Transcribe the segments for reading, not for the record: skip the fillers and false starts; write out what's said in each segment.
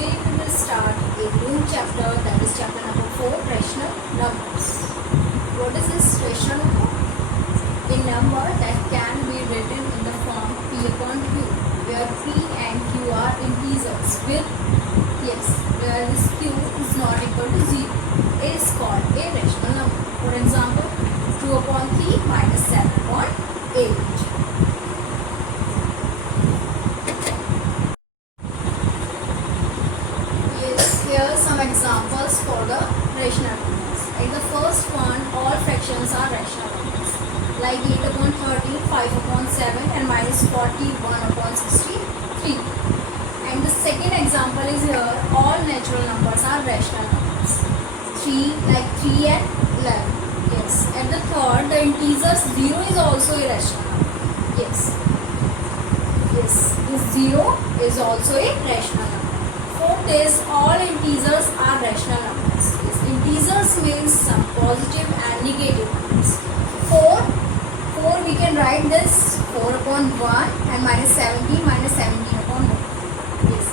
Today we will start a new chapter, that is chapter number 4, rational numbers. What is this rational number? A number that can be written in the form p upon q, where p and q are integers with, where this q is not equal to 0, is called a rational number. For example, 2 upon 3 minus 7 upon 8. Here are some examples for the rational numbers. Like the first one, all fractions are rational numbers. Like 8 upon 13, 5 upon 7 and minus 41 upon 63. And the second example is here, all natural numbers are rational numbers. 3, like 3 and 11. Yes. And the third, the integers 0 is also a rational number. Yes. This 0 is also a rational number. Fourth is all integers are rational numbers. Yes, integers means some positive and negative numbers. 4 we can write this 4 upon 1 and minus 17 upon 1. Yes.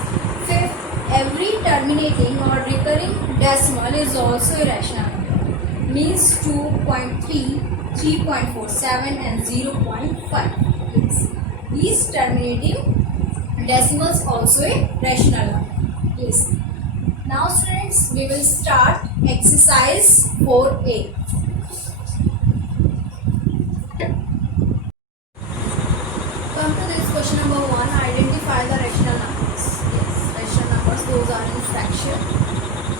Fifth, every terminating or recurring decimal is also a rational number. Means 2.3, 3.47 and 0.5. Yes. These terminating decimals also a rational number. Yes. Now students, we will start exercise 4A. Come to this question number 1. Identify the rational numbers. Yes, rational numbers, those are in fraction.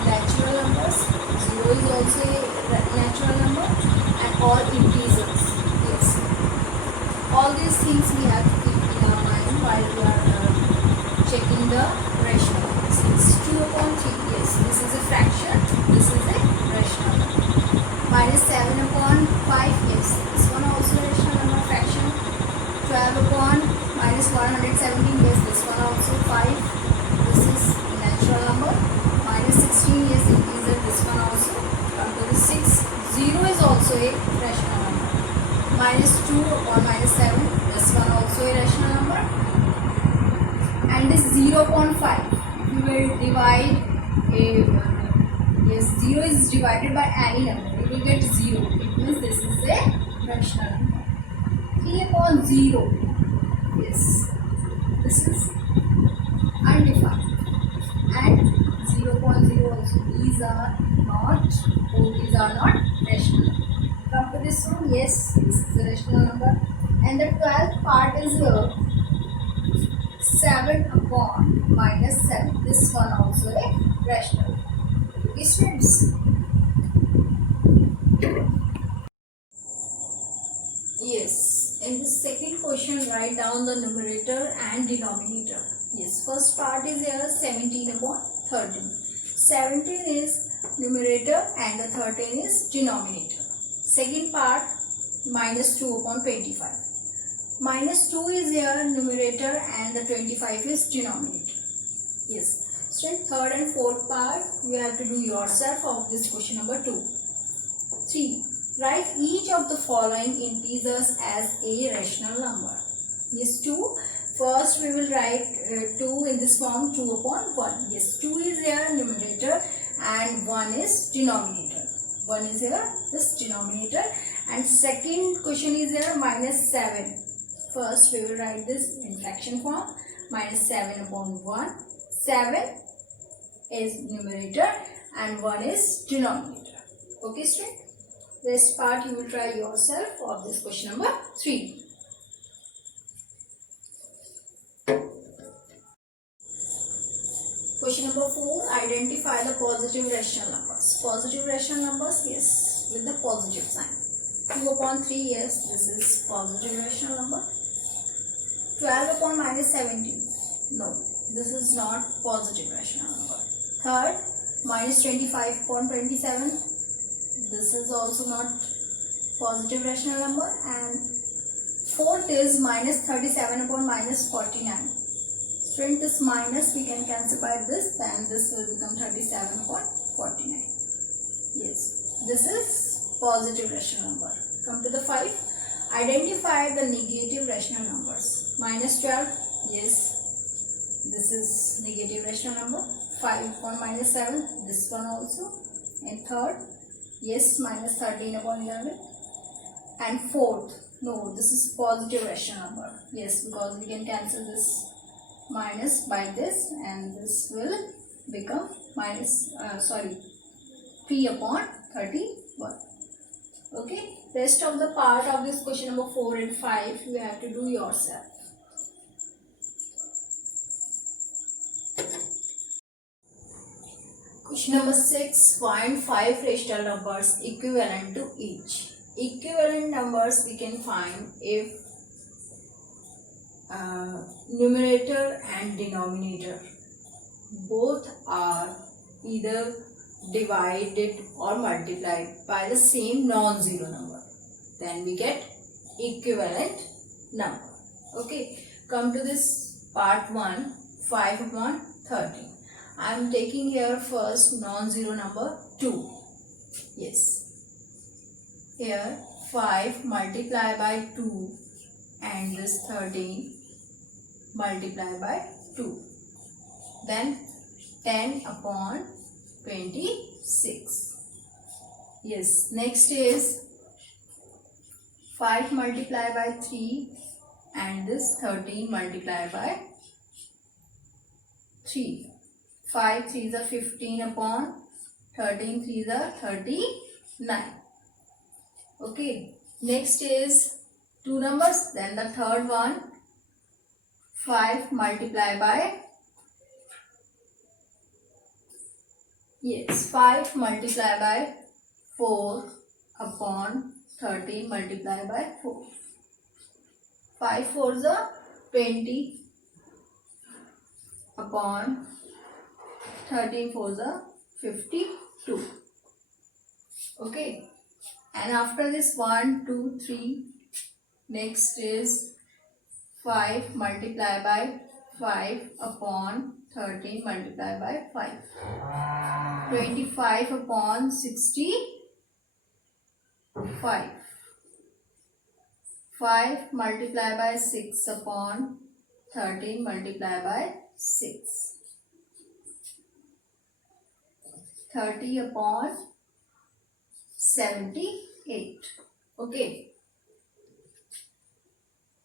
Natural numbers, 0 is also a natural number, and all integers. Yes. All these things we have to keep in our mind while we are checking the rational numbers. It's 2 upon 3. Yes, this is a fraction. This is a rational number. Minus 7 upon 5. Yes, this one also rational number, fraction. 12 upon minus 117. Yes, this one also 5. This is natural number. Minus 16. Yes, integer. This one also. Come to the 6. 0 is also a rational number. Minus 2 upon minus 7. This one also a rational number. And this 0 upon 5. We will divide a 0 is divided by any number, we will get 0. It means this is a rational number. 3 upon 0. Yes, this is undefined. And 0 upon 0 also. These are not rational. Come to this one. Yes, this is a rational number. And the 12th part is here. 7 upon minus 7. This one also a rational. Okay, students. Yes. In the second question, write down the numerator and denominator. Yes. First part is here 17 upon 13. 17 is numerator and the 13 is denominator. Second part, minus 2 upon 25. Minus 2 is here numerator and the 25 is denominator. Yes. So third and fourth part you have to do yourself of this question number 2. 3. Write each of the following integers as a rational number. Yes, 2. First we will write 2 in this form, 2 upon 1. Yes, 2 is here numerator and 1 is denominator. 1 is here this denominator. And second question is here minus 7. First we will write this in fraction form, minus 7 upon 1. 7 is numerator and 1 is denominator. Okay, student? This part you will try yourself of this question number 3. Question number 4. Identify the positive rational numbers. Positive rational numbers, yes, with the positive sign. 2 upon 3, yes, this is positive rational number. 12 upon minus 17, no, this is not positive rational number. Third, minus 25 upon 27, this is also not positive rational number. And fourth is minus 37 upon minus 49. Student, this minus we can cancel by this, and this will become 37 upon 49. Yes, this is positive rational number. Come to the 5. Identify the negative rational numbers. Minus 12, yes, this is negative rational number. 5 upon minus 7, this one also, and third, yes, minus 13 upon 11, and fourth, no, this is positive rational number, yes, because we can cancel this minus by this, and this will become minus, 3 upon 31. Okay, rest of the part of this question number 4 and 5 you have to do yourself. Question number 6, find 5 rational numbers equivalent to each. Equivalent numbers we can find if numerator and denominator both are either divided or multiplied by the same non-zero number, then we get equivalent number. Okay, come to this part 1, 5 upon 13. I am taking here first non-zero number 2. Yes, here 5 multiply by 2 and this 13 multiply by 2, then 10 upon 26. Yes, next is 5 multiply by 3 and this 13 multiply by 3. 5 3s are 15 upon 13 3s are 39. Okay, next is 2 numbers, then the third one 5 multiply by, yes, 5 multiply by 4 upon 13 multiply by 4. 5 4s are 20 upon 13 4s are 52. Okay, and after this 1 2 3, next is 5 multiply by 5 upon 13 multiply by 5. 25 upon 65. 5 multiply by 6 upon 13 multiply by 6. 30 upon 78. Okay.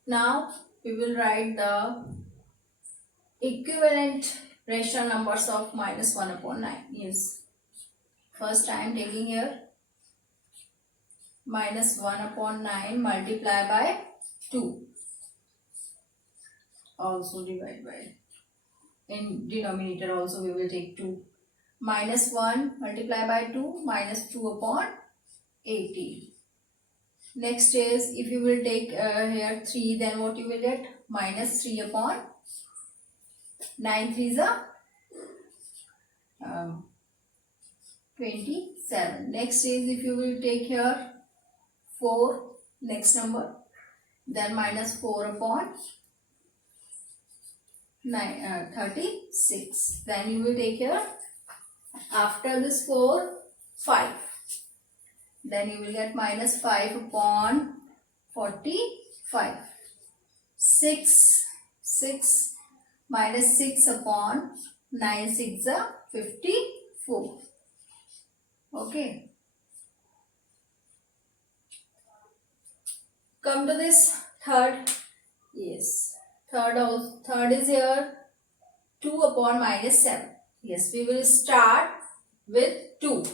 Now we will write the equivalent rational numbers of minus 1 upon 9. Yes. First I am taking here minus 1 upon 9 multiply by 2. Also divide by. In denominator also we will take 2. Minus 1 multiply by 2, minus 2 upon 80. Next is, if you will take here 3, then what you will get? Minus 3 upon 9 3s are 27. Next is, if you will take here 4, next number, then minus 4 upon 36. Then you will take here, after this 4, 5. Then you will get minus 5 upon 45. 6 minus 6 upon 9 6 are 54. Okay. Come to this third. Yes. Third is here 2 upon minus 7. Yes, we will start with 2.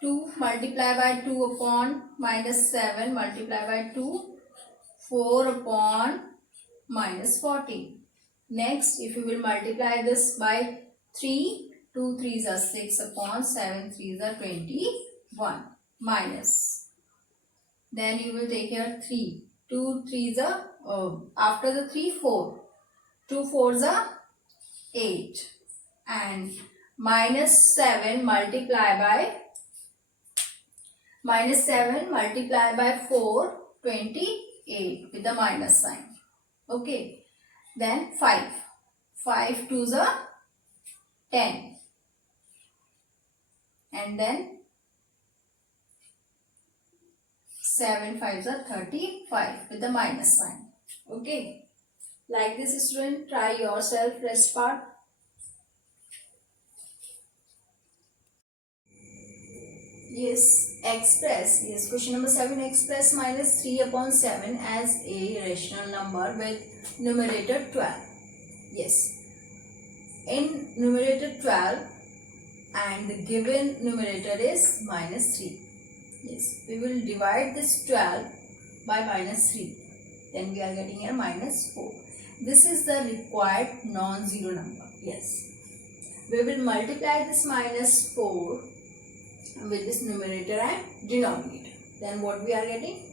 2 multiply by 2 upon minus 7 multiply by 2. 4 upon minus 14. Next, if you will multiply this by 3, 2 3s are 6 upon 7 3s are 21 minus. Then you will take here 3. 2 3s are, after the 3, 4. 2 4s are 8. And minus 7 multiply by 4, 28 with the minus sign. Okay. Then 5. 5 2s are 10. And then 7 5s are 35 with the minus sign. Okay. Like this, student, try yourself rest part. Yes, express. Yes, question number 7. Express minus 3 upon 7 as a rational number with numerator 12. Yes, in numerator 12 and the given numerator is minus 3. Yes, we will divide this 12 by minus 3. Then we are getting here minus 4. This is the required non-zero number. Yes, we will multiply this minus 4 with this numerator and denominator. Then what we are getting?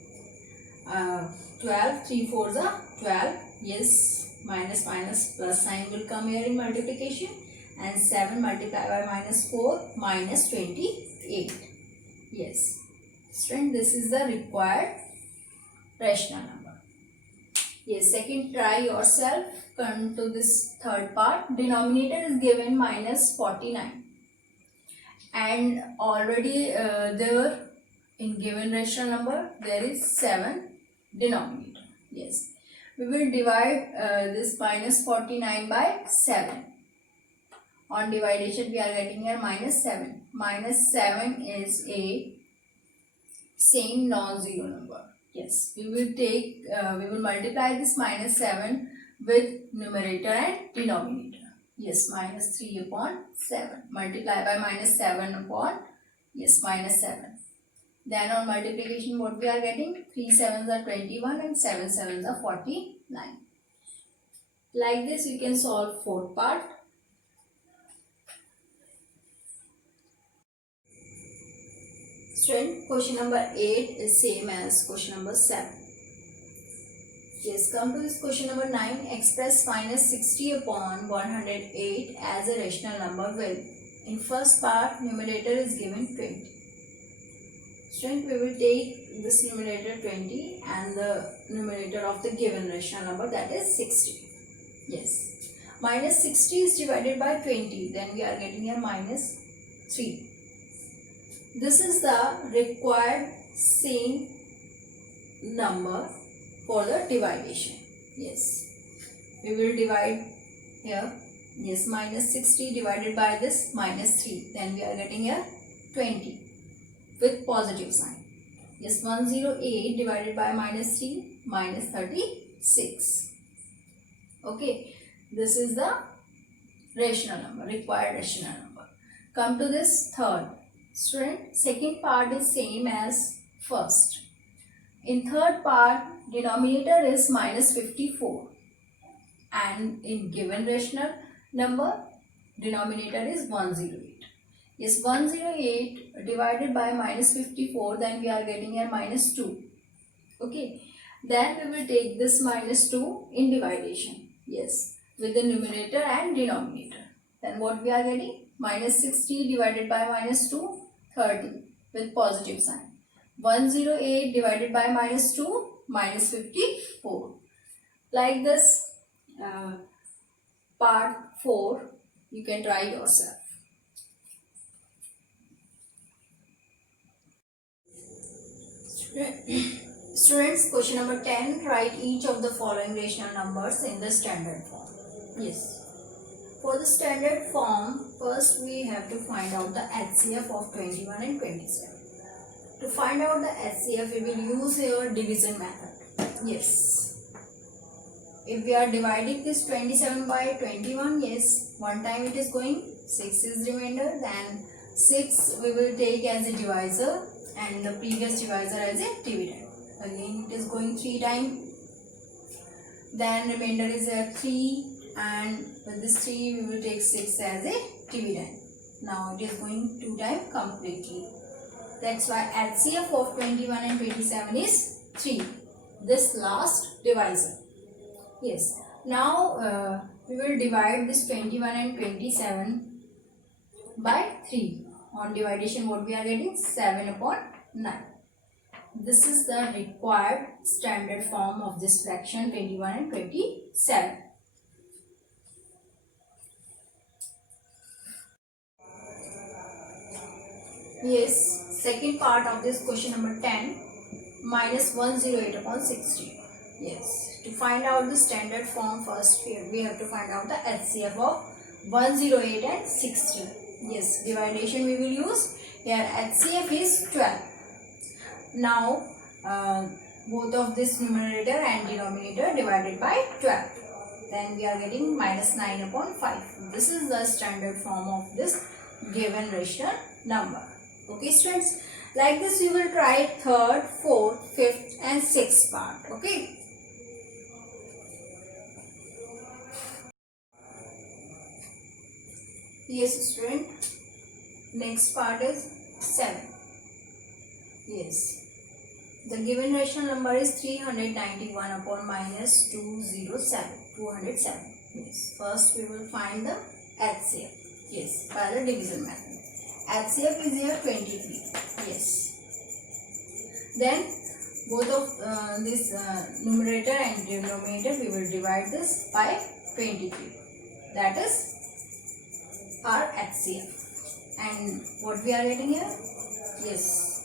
12, 3 4s are 12. Yes, minus minus plus sign will come here in multiplication, and 7 multiplied by minus 4 minus 28. Yes, student, this is the required rational number. Yes, second, try yourself. Come to this third part. Denominator is given minus 49, and already there in given rational number there is 7 denominator. Yes, we will divide this minus 49 by 7. On dividation we are getting here minus 7. Minus 7 is a same non-zero number. Yes, we will multiply this minus 7 with numerator and denominator. Yes, minus 3 upon 7. Multiply by minus 7 upon, yes, minus 7. Then on multiplication what we are getting? 3 7s are 21 and 7 7s are 49. Like this you can solve fourth part. Student, question number 8 is same as question number 7. Yes, come to this question number 9. Express minus 60 upon 108 as a rational number with, in first part, numerator is given 20. Student, we will take this numerator 20 and the numerator of the given rational number, that is 60. Yes, minus 60 is divided by 20, then we are getting a minus 3. This is the required same number for the division. Yes, we will divide here. Yes, minus 60 divided by this minus 3, then we are getting a 20 with positive sign. Yes, 108 divided by minus 3 minus 36. Okay, this is the rational number, required rational number. Come to this third. Student, second part is same as first. In third part, denominator is minus 54, and in given rational number, denominator is 108. Yes, 108 divided by minus 54, then we are getting a minus 2. Okay, then we will take this minus 2 in division. Yes, with the numerator and denominator. Then what we are getting? Minus 60 divided by minus 2, 30 with positive sign. 108 divided by minus 2, minus 54. Like this, part 4, you can try yourself. Students, question number 10, write each of the following rational numbers in the standard form. Yes. For the standard form, first we have to find out the HCF of 21 and 27. To find out the HCF, we will use your division method. Yes. If we are dividing this 27 by 21, yes, one time it is going, 6 is remainder, then 6 we will take as a divisor and the previous divisor as a dividend. Again it is going 3 times, then remainder is a 3, and with this 3 we will take 6 as a dividend. Now it is going 2 times completely. That's why HCF of 21 and 27 is 3. This last divisor. Yes. Now we will divide this 21 and 27 by 3. On division what we are getting? 7 upon 9. This is the required standard form of this fraction 21 and 27. Yes, second part of this question number 10, minus 108 upon 60. Yes, to find out the standard form first, we have to find out the HCF of 108 and 60. Yes, division we will use Here HCF is 12. Now both of this numerator and denominator divided by 12. Then we are getting minus 9 upon 5. This is the standard form of this given rational number. Okay students, like this we will try third, fourth, fifth and sixth part. Okay. Yes student, next part is 7. Yes. The given rational number is 391 upon minus 207. 207. Yes. First we will find the HCF. Yes. By the division method. HCF is here 23. Yes. Then both of this numerator and denominator we will divide this by 23. That is our HCF. And what we are getting here? Yes.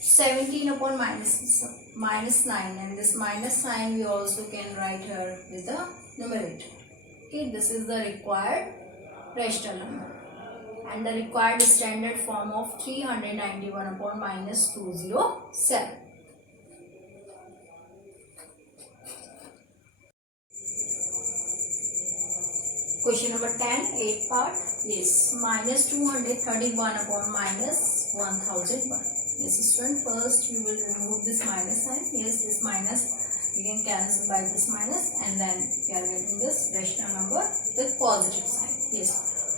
17 upon minus 9, and this minus sign we also can write here with the numerator. Okay, this is the required rational number and the required standard form of 391 upon minus 207. Question number 10, 8 part. Yes, minus 231 upon minus 1001. Yes student, first we will remove this minus sign. Yes, this minus we can cancel by this minus, and then we are getting this rational number with positive sign. Yes,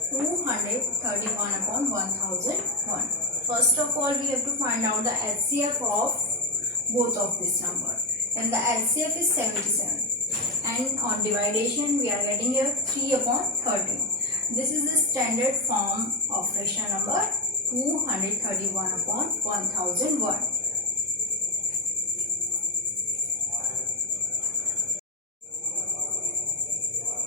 231 upon 1001. First of all we have to find out the HCF of both of this number, and the HCF is 77, and on dividation we are getting here 3 upon 13. This is the standard form of rational number 231 upon 1001.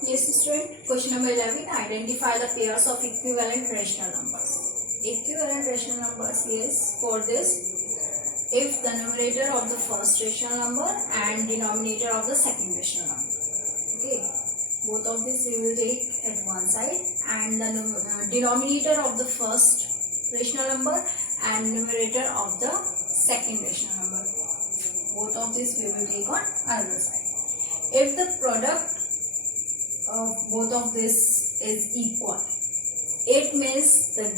Yes student, question number 11. Identify the pairs of equivalent rational numbers. Equivalent rational numbers, yes, for this, if the numerator of the first rational number and denominator of the second rational number. Okay, both of this we will take at one side, and the denominator of the first rational number and numerator of the second rational number. Both of this we will take on another side. If the product of both of this is equal, it means the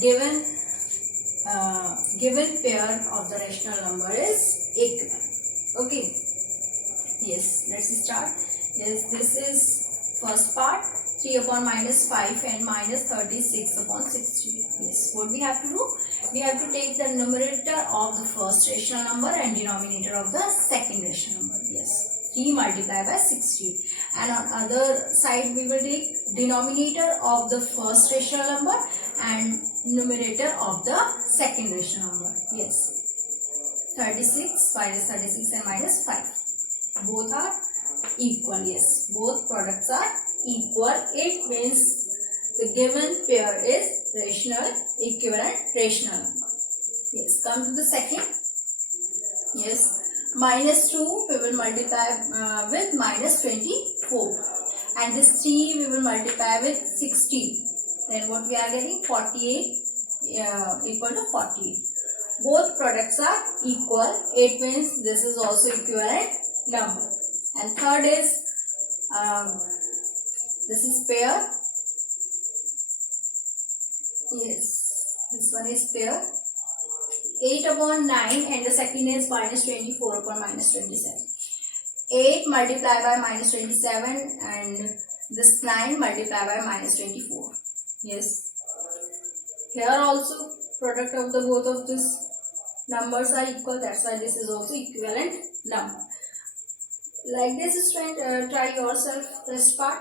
given pair of the rational number is equivalent. Okay. Yes, let's start. Yes, this is first part, 3 upon minus 5 and minus 36 upon 60. Yes, what we have to do? We have to take the numerator of the first rational number and denominator of the second rational number. Yes, 3 multiplied by 60. And on other side we will take denominator of the first rational number and numerator of the second rational number. Yes, 36 minus 36 and minus 5. Both are equal. Yes, both products are equal. It means the given pair is rational, equivalent rational number. Yes, come to the second. Yes, minus 2 we will multiply with minus 24, and this 3 we will multiply with 60. Then what we are getting? 48 equal to 48. Both products are equal. It means this is also equivalent number. And third is this is pair. Yes, this one is pair. 8 upon 9 and the second is minus 24 upon minus 27. 8 multiplied by minus 27 and this 9 multiplied by minus 24. Yes, here also product of the both of these numbers are equal. That's why this is also equivalent number. Like this student, try yourself this part.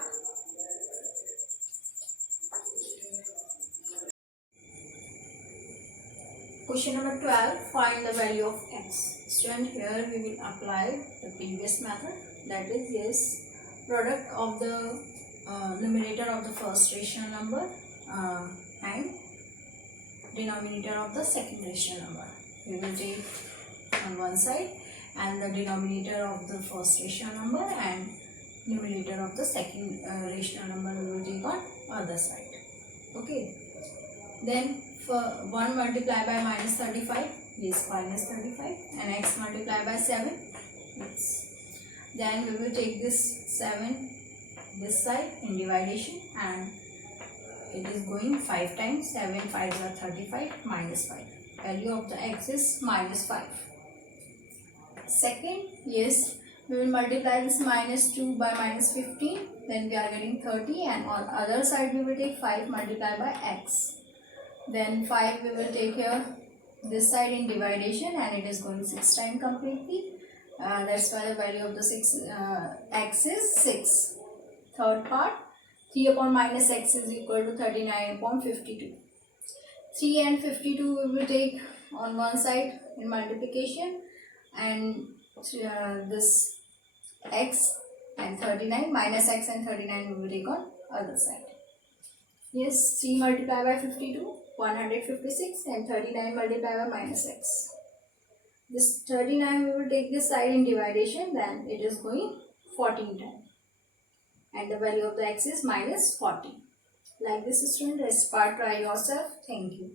Question number 12, find the value of x. Student, here we will apply the previous method, that is, yes, product of the numerator of the first rational number and denominator of the second rational number. We will take on one side, and the denominator of the first rational number and numerator of the second rational number we will take on other side. Okay. Then 1 multiplied by minus 35 is minus 35, and x multiplied by 7. Yes. Then we will take this 7 this side in division, and it is going 5 times. 7 5s are 35 minus 5. Value of the x is minus 5. Second, yes, we will multiply this minus 2 by minus 15. Then we are getting 30, and on other side we will take 5 multiplied by x. Then 5 we will take here this side in division, and it is going 6 times completely. That's why the value of the x is 6. Third part, 3 upon minus x is equal to 39 upon 52. 3 and 52 we will take on one side in multiplication, and this x and 39 minus x and 39 we will take on other side. Yes, 3 multiplied by 52, 156, and 39 multiplied by minus x. This 39 we will take this side in division, then it is going 14 times. And the value of the x is minus 40. Like this, student, this part try yourself. Thank you.